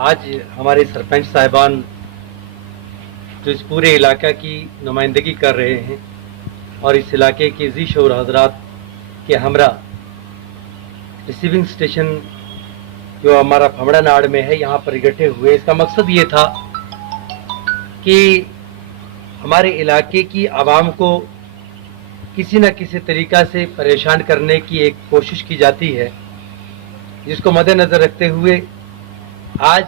आज हमारे सरपंच साहिबान जो इस पूरे इलाका की नुमाइंदगी कर रहे हैं और इस इलाके के जी शोर हजरात के हमरा रिसीविंग स्टेशन जो हमारा फमड़ा नाड़ में है यहाँ पर इकट्ठे हुए, इसका मकसद ये था कि हमारे इलाके की आवाम को किसी न किसी तरीक़ा से परेशान करने की एक कोशिश की जाती है, जिसको मद्देनज़र रखते हुए आज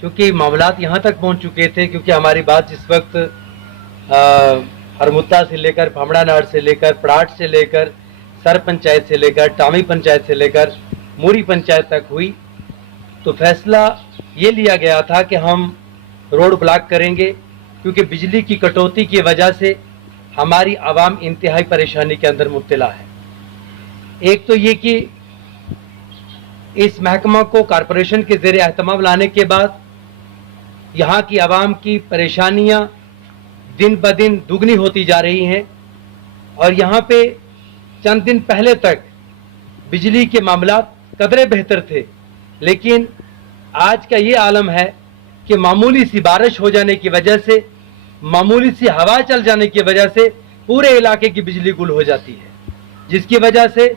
चूँकि मामलात यहाँ तक पहुँच चुके थे, क्योंकि हमारी बात जिस वक्त हरमुत्ता से लेकर फमड़ा नाड़ से लेकर पड़ाट से लेकर सर पंचायत से लेकर टामी पंचायत से लेकर मूरी पंचायत तक हुई, तो फैसला ये लिया गया था कि हम रोड ब्लॉक करेंगे, क्योंकि बिजली की कटौती की वजह से हमारी आवाम इंतहाई परेशानी के अंदर मुब्तला है। एक तो ये कि इस महकमा को कॉरपोरेशन के ज़ेरे एहतमाम लाने के बाद यहाँ की आवाम की परेशानियाँ दिन ब दिन दुगनी होती जा रही हैं, और यहाँ पे चंद दिन पहले तक बिजली के मामलात कदरे बेहतर थे, लेकिन आज का ये आलम है कि मामूली सी बारिश हो जाने की वजह से, मामूली सी हवा चल जाने की वजह से पूरे इलाके की बिजली गुल हो जाती है, जिसकी वजह से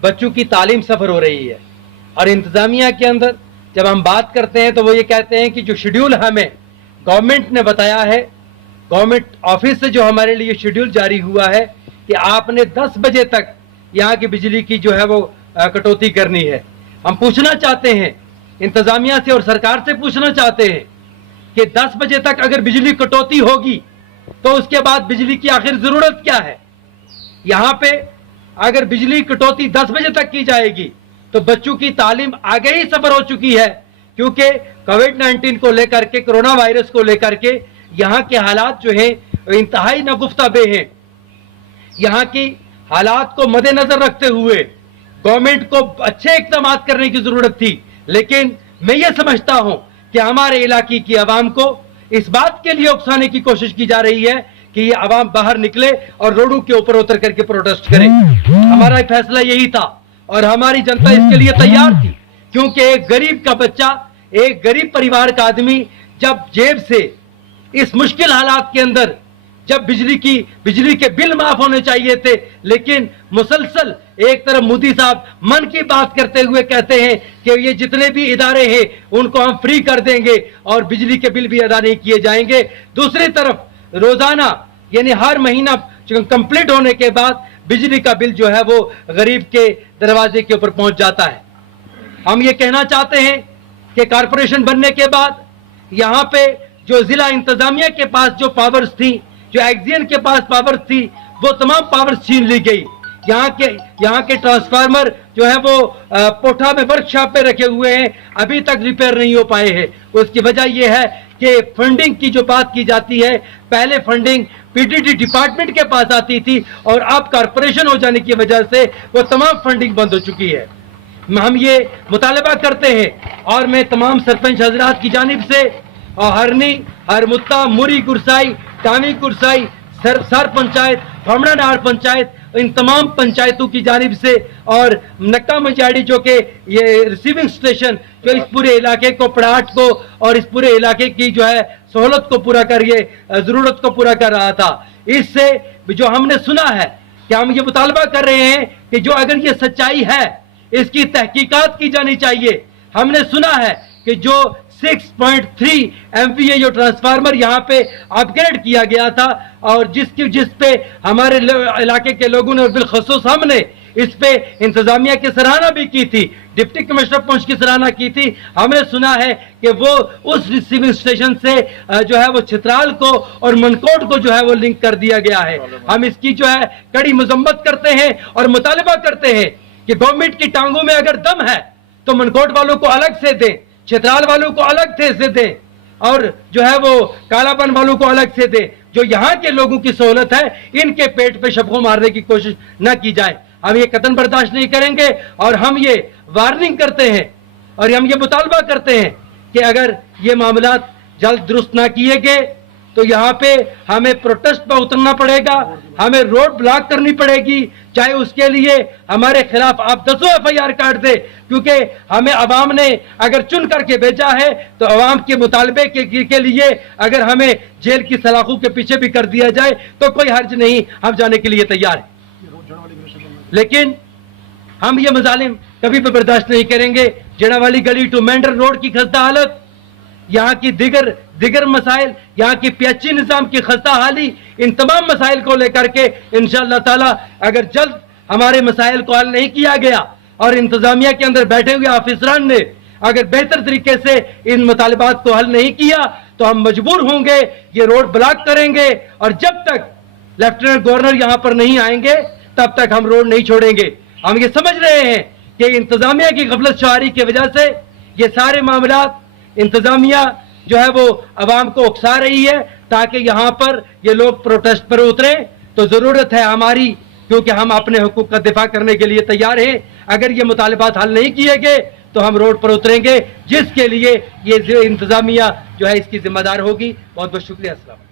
बच्चों की तालीम सफ़र हो रही है। और इंतज़ामिया के अंदर जब हम बात करते हैं तो वो ये कहते हैं कि जो शेड्यूल हमें गवर्नमेंट ने बताया है, गवर्नमेंट ऑफिस से जो हमारे लिए शेड्यूल जारी हुआ है कि आपने 10 बजे तक यहाँ की बिजली की जो है वो कटौती करनी है। हम पूछना चाहते हैं इंतज़ामिया से और सरकार से पूछना चाहते हैं कि 10 बजे तक अगर बिजली कटौती होगी तो उसके बाद बिजली की आखिर ज़रूरत क्या है। यहाँ पे अगर बिजली कटौती 10 बजे तक की जाएगी तो बच्चों की तालीम आगे ही सफ़र हो चुकी है, क्योंकि कोविड-19 को लेकर के, कोरोना वायरस को लेकर के यहाँ के हालात जो हैं इंतहाई नागुफ्ताबे हैं। यहाँ की हालात को मद्देनज़र रखते हुए गवर्नमेंट को अच्छे इक़दाम करने की ज़रूरत थी, लेकिन मैं ये समझता हूँ कि हमारे इलाके की आवाम को इस बात के लिए उकसाने की कोशिश की जा रही है कि ये आवाम बाहर निकले और रोडों के ऊपर उतर करके प्रोटेस्ट करे। हमारा फैसला यही था और हमारी जनता इसके लिए तैयार थी, क्योंकि एक गरीब का बच्चा, एक गरीब परिवार का आदमी जब जेब से इस मुश्किल हालात के अंदर, जब बिजली के बिल माफ होने चाहिए थे, लेकिन मुसलसल एक तरफ मोदी साहब मन की बात करते हुए कहते हैं कि ये जितने भी इदारे हैं उनको हम फ्री कर देंगे और बिजली के बिल भी अदा नहीं किए जाएंगे। दूसरी तरफ रोजाना यानी हर महीना कंप्लीट होने के बाद बिजली का बिल जो है वो गरीब के दरवाजे के ऊपर पहुंच जाता है। हम ये कहना चाहते हैं कि कॉरपोरेशन बनने के बाद यहाँ पे जो जिला इंतजामिया के पास जो पावर्स थी, जो एक्जियन के पास पावर्स थी, वो तमाम पावर्स छीन ली गई। यहाँ के ट्रांसफार्मर जो है वो पोठा में वर्कशॉप पे रखे हुए हैं, अभी तक रिपेयर नहीं हो पाए हैं। उसकी वजह यह है कि फंडिंग की जो बात की जाती है, पहले फंडिंग पीडीडी डिपार्टमेंट के पास आती थी और अब कॉरपोरेशन हो जाने की वजह से वो तमाम फंडिंग बंद हो चुकी है। हम ये मुतालबा करते हैं और मैं तमाम सरपंच हजरात की जानिब से हरनी, हरमुत्ता, मुरी कुरसाई, टामी कुरसाई, सर पंचायत, फमड़ा नाड़ पंचायत, इन तमाम पंचायतों की जानिब से और नक्का मंजाड़ी जो कि ये रिसीविंग स्टेशन जो इस पूरे इलाके को, पड़ाट को और इस पूरे इलाके की जो है सहूलत को पूरा कर, ये ज़रूरत को पूरा कर रहा था, इससे जो हमने सुना है कि हम ये मुतालबा कर रहे हैं कि जो अगर ये सच्चाई है इसकी तहकीकात की जानी चाहिए। हमने सुना है कि जो 6.3 MVA जो ट्रांसफार्मर यहाँ पे अपग्रेड किया गया था और जिस पे हमारे इलाके के लोगों ने और बिलखसूस हमने इस पे इंतजामिया की सराहना भी की थी, डिप्टी कमिश्नर पुंछ की सराहना की थी। हमने सुना है कि वो उस रिसीविंग स्टेशन से जो है वो चित्राल को और मनकोट को जो है वो लिंक कर दिया गया है। हम इसकी जो है कड़ी मजम्मत करते हैं और मुतालबा करते हैं कि गवर्नमेंट की टांगों में अगर दम है तो मनकोट वालों को अलग से दें, चित्राल वालों को अलग से दें और जो है वो कालापन वालों को अलग से दें। जो यहाँ के लोगों की सहूलत है इनके पेट पे शबको मारने की कोशिश न की जाए। हम ये कतन बर्दाश्त नहीं करेंगे और हम ये वार्निंग करते हैं और हम ये मुतालबा करते हैं कि अगर ये मामलात जल्द दुरुस्त ना किए गए تو یہاں پہ ہمیں پروٹیسٹ پہ اترنا پڑے گا, ہمیں روڈ بلاک کرنی پڑے گی, چاہے اس کے لیے ہمارے خلاف آپ 10 FIR کاٹ دے, کیونکہ ہمیں عوام نے اگر چن کر کے بھیجا ہے تو عوام کے مطالبے کے لیے اگر ہمیں جیل کی سلاخوں کے پیچھے بھی کر دیا جائے تو کوئی حرج نہیں, ہم جانے کے لیے تیار ہیں. لیکن ہم یہ مظالم کبھی بھی برداشت نہیں کریں گے. جڑا والی گلی ٹو مینڈر روڈ کی خستہ حالت, یہاں کی دیگر مسائل, یہاں کی پیچی نظام کی خستہ حالی, ان تمام مسائل کو لے کر کے انشاءاللہ تعالی اگر جلد ہمارے مسائل کو حل نہیں کیا گیا اور انتظامیہ کے اندر بیٹھے ہوئے آفیسران نے اگر بہتر طریقے سے ان مطالبات کو حل نہیں کیا تو ہم مجبور ہوں گے یہ روڈ بلاک کریں گے, اور جب تک لیفٹیننٹ گورنر یہاں پر نہیں آئیں گے تب تک ہم روڈ نہیں چھوڑیں گے. ہم یہ سمجھ رہے ہیں کہ انتظامیہ کی غفلت شعاری کی وجہ سے یہ سارے معاملات انتظامیہ جو ہے وہ عوام کو اکسا رہی ہے تاکہ یہاں پر یہ لوگ پروٹیسٹ پر اتریں. تو ضرورت ہے ہماری, کیونکہ ہم اپنے حقوق کا دفاع کرنے کے لیے تیار ہیں. اگر یہ مطالبات حل نہیں کیے گئے تو ہم روڈ پر اتریں گے, جس کے لیے یہ انتظامیہ جو ہے اس کی ذمہ دار ہوگی. بہت بہت شکریہ. السلام.